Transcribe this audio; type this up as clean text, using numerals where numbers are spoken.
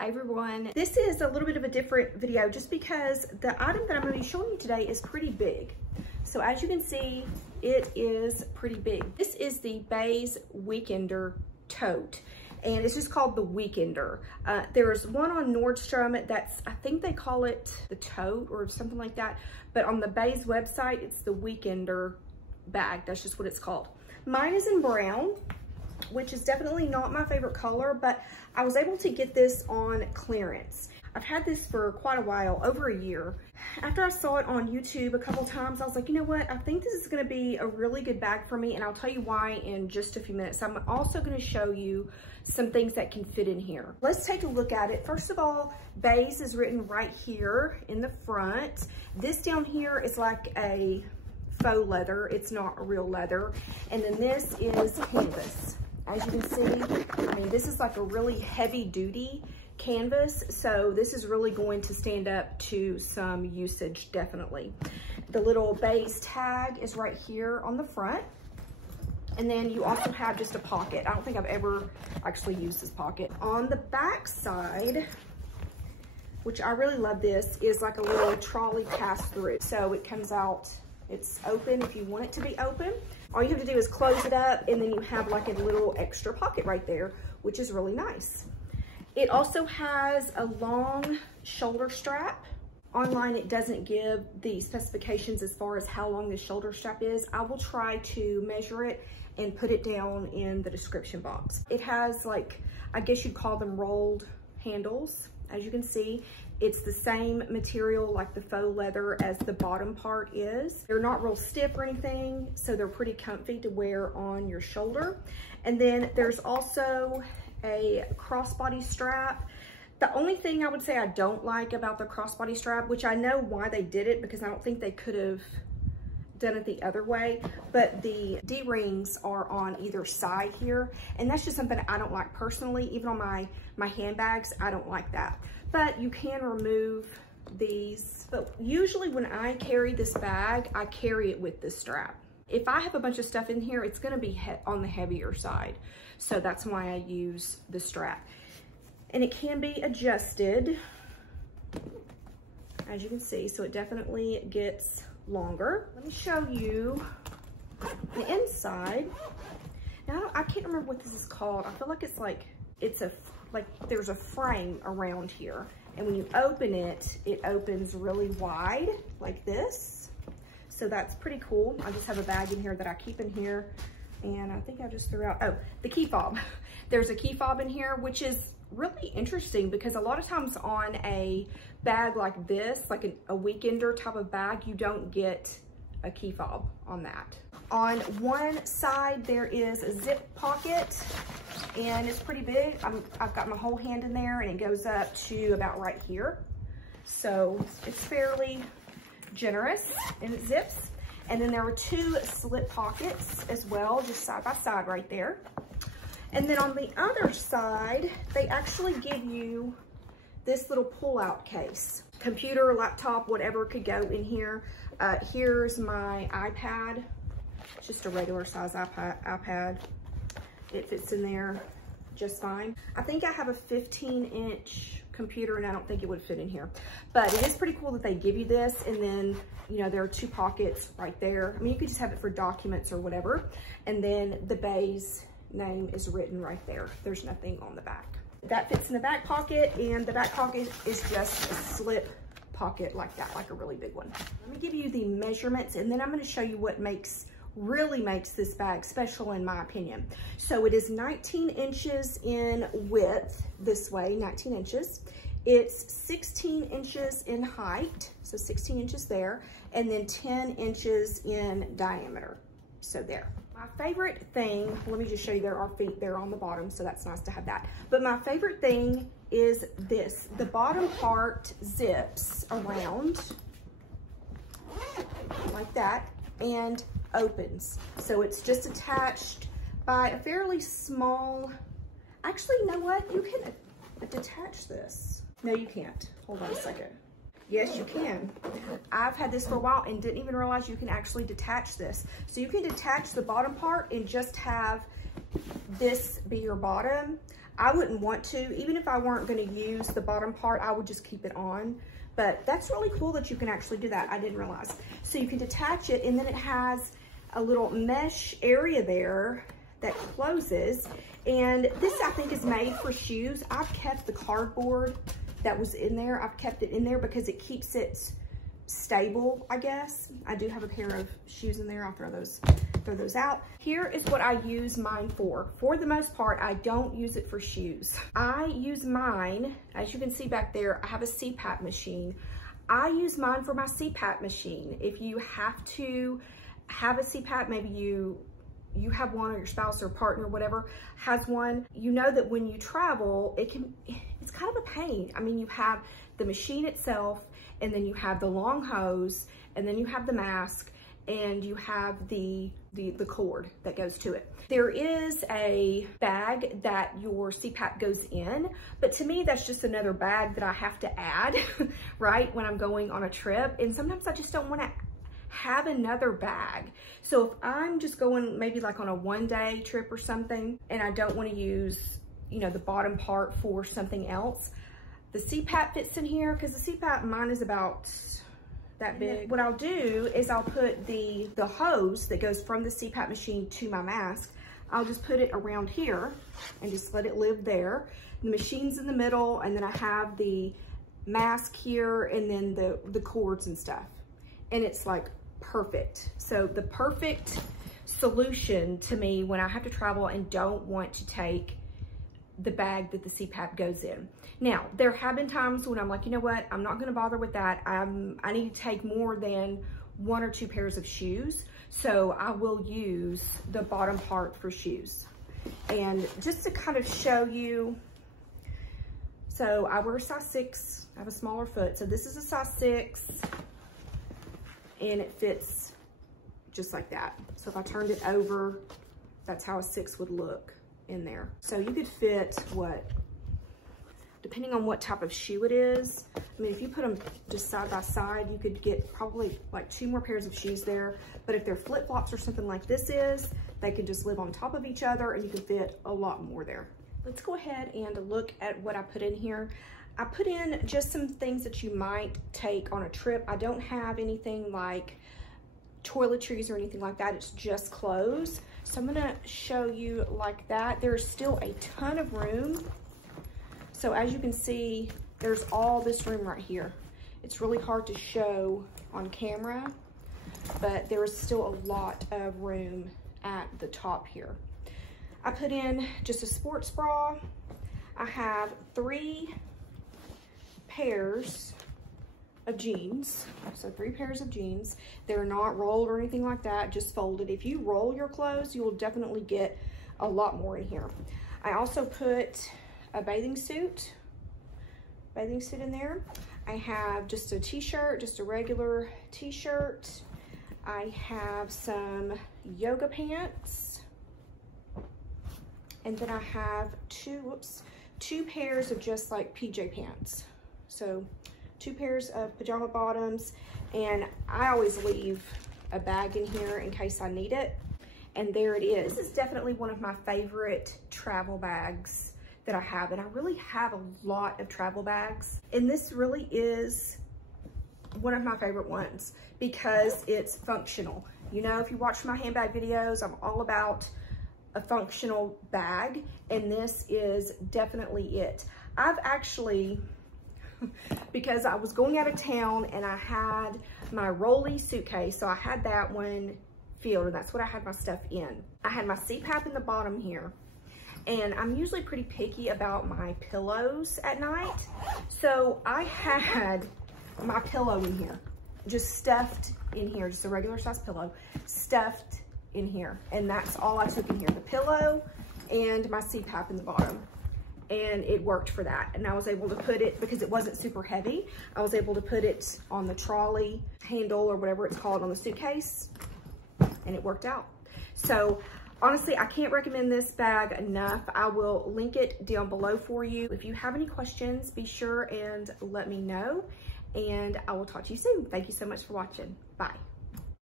Hi everyone. This is a little bit of a different video just because the item that I'm going to be showing you today is pretty big. So as you can see, it is pretty big. This is the Béis Weekender tote, and it's just called the Weekender. There's one on Nordstrom that's, I think they call it the tote or something like that, but on the Béis website, it's the Weekender bag. That's just what it's called. Mine is in brown, which is definitely not my favorite color, but I was able to get this on clearance. I've had this for quite a while, over a year. After I saw it on YouTube a couple times, I was like, you know what? I think this is gonna be a really good bag for me, and I'll tell you why in just a few minutes. I'm also gonna show you some things that can fit in here. Let's take a look at it. First of all, Béis is written right here in the front. This down here is like a faux leather. It's not a real leather. And then this is canvas. As you can see, I mean, this is like a really heavy duty canvas. So this is really going to stand up to some usage, definitely. The little Béis tag is right here on the front. And then you also have just a pocket. I don't think I've ever actually used this pocket. On the back side, which I really love this, is like a little trolley pass-through. So it comes out, it's open if you want it to be open. All you have to do is close it up, and then you have like a little extra pocket right there, which is really nice. It also has a long shoulder strap. Online, it doesn't give the specifications as far as how long the shoulder strap is. I will try to measure it and put it down in the description box. It has like, I guess you'd call them rolled handles. As you can see, it's the same material like the faux leather as the bottom part is. They're not real stiff or anything, so they're pretty comfy to wear on your shoulder. And then there's also a crossbody strap. The only thing I would say I don't like about the crossbody strap, which I know why they did it because I don't think they could have done it the other way, but the D-rings are on either side here, and that's just something I don't like personally. Even on my handbags, I don't like that. But you can remove these. But usually when I carry this bag, I carry it with this strap. If I have a bunch of stuff in here, it's gonna be on the heavier side. So that's why I use the strap. And it can be adjusted, as you can see, so it definitely gets longer. Let me show you the inside. Now, I can't remember what this is called. I feel like it's like, there's a frame around here. And when you open it, it opens really wide like this. So that's pretty cool. I just have a bag in here that I keep in here. And I think I just threw out, oh, the key fob. There's a key fob in here, which is really interesting because a lot of times on a bag like this, like a Weekender type of bag, you don't get a key fob on that. On one side, there is a zip pocket, and it's pretty big. I've got my whole hand in there, and it goes up to about right here. So it's fairly generous, and it zips. And then there are two slip pockets as well, just side by side right there. And then on the other side, they actually give you this little pull-out case. Computer, laptop, whatever could go in here. Here's my iPad, just a regular size iPad. It fits in there just fine. I think I have a 15-inch computer, and I don't think it would fit in here. But it is pretty cool that they give you this, and then, you know, there are two pockets right there. I mean, you could just have it for documents or whatever. And then the Béis name is written right there. There's nothing on the back. That fits in the back pocket, and the back pocket is just a slip pocket like that, like a really big one. Let me give you the measurements, and then I'm going to show you what really makes this bag special in my opinion. So it is 19 inches in width this way, 19 inches. It's 16 inches in height, so 16 inches there, and then 10 inches in diameter. So there. My favorite thing, let me just show you, there are feet there on the bottom, so that's nice to have that. But my favorite thing is this. The bottom part zips around like that and opens. So it's just attached by a fairly small, actually, you know what? You can detach this. No, you can't. Hold on a second. Yes, you can. I've had this for a while and didn't even realize you can actually detach this. So you can detach the bottom part and just have this be your bottom. I wouldn't want to. Even if I weren't gonna use the bottom part, I would just keep it on. But that's really cool that you can actually do that. I didn't realize. So you can detach it, and then it has a little mesh area there that closes. And this, I think, is made for shoes. I've kept the cardboard that was in there. I've kept it in there because it keeps it stable, I guess. I do have a pair of shoes in there. I'll throw those out. Here is what I use mine for. For the most part, I don't use it for shoes. I use mine, as you can see back there, I have a CPAP machine. I use mine for my CPAP machine. If you have to have a CPAP, maybe you have one, or your spouse or partner, whatever, has one, you know that when you travel, it's kind of a pain. I mean, you have the machine itself, and then you have the long hose, and then you have the mask, and you have the cord that goes to it. There is a bag that your CPAP goes in, but to me, that's just another bag that I have to add, right, when I'm going on a trip. And sometimes I just don't want to have another bag. So if I'm just going maybe like on a one-day trip or something, and I don't want to use, you know, the bottom part for something else, the CPAP fits in here, because the CPAP, mine is about that big. What I'll do is I'll put the hose that goes from the CPAP machine to my mask, I'll just put it around here and just let it live there. The machine's in the middle, and then I have the mask here, and then the cords and stuff. And it's like perfect. So the perfect solution to me when I have to travel and don't want to take the bag that the CPAP goes in. Now, there have been times when I'm like, you know what, I'm not gonna bother with that. I need to take more than 1 or 2 pairs of shoes. So I will use the bottom part for shoes. And just to kind of show you, so I wear a size 6, I have a smaller foot. So this is a size 6, and it fits just like that. So if I turned it over, that's how a 6 would look in there. So you could fit, what, depending on what type of shoe it is. I mean, if you put them just side by side, you could get probably like 2 more pairs of shoes there. But if they're flip-flops or something like this is, they can just live on top of each other, and you can fit a lot more there. Let's go ahead and look at what I put in here. I put in just some things that you might take on a trip. I don't have anything like toiletries or anything like that. It's just clothes. So I'm gonna show you like that. There's still a ton of room. So as you can see, there's all this room right here. It's really hard to show on camera, but there is still a lot of room at the top here. I put in just a sports bra. I have 3 pairs of jeans. So 3 pairs of jeans. They're not rolled or anything like that, just folded. If you roll your clothes, you will definitely get a lot more in here. I also put a bathing suit in there. I have just a t-shirt, just a regular t-shirt. I have some yoga pants. And then I have 2 pairs of just like PJ pants. So 2 pairs of pajama bottoms, and I always leave a bag in here in case I need it. And there it is. This is definitely one of my favorite travel bags that I have, and I really have a lot of travel bags. And this really is one of my favorite ones because it's functional. You know, if you watch my handbag videos, I'm all about a functional bag, and this is definitely it. I've actually, because I was going out of town and I had my rolly suitcase, so I had that one filled, and that's what I had my stuff in. I had my CPAP in the bottom here, and I'm usually pretty picky about my pillows at night, so I had my pillow in here, just stuffed in here, just a regular size pillow, stuffed in here, and that's all I took in here, the pillow and my CPAP in the bottom. And it worked for that. And I was able to put it, because it wasn't super heavy, I was able to put it on the trolley handle or whatever it's called on the suitcase, and it worked out. So honestly, I can't recommend this bag enough. I will link it down below for you. If you have any questions, be sure and let me know, and I will talk to you soon. Thank you so much for watching. Bye.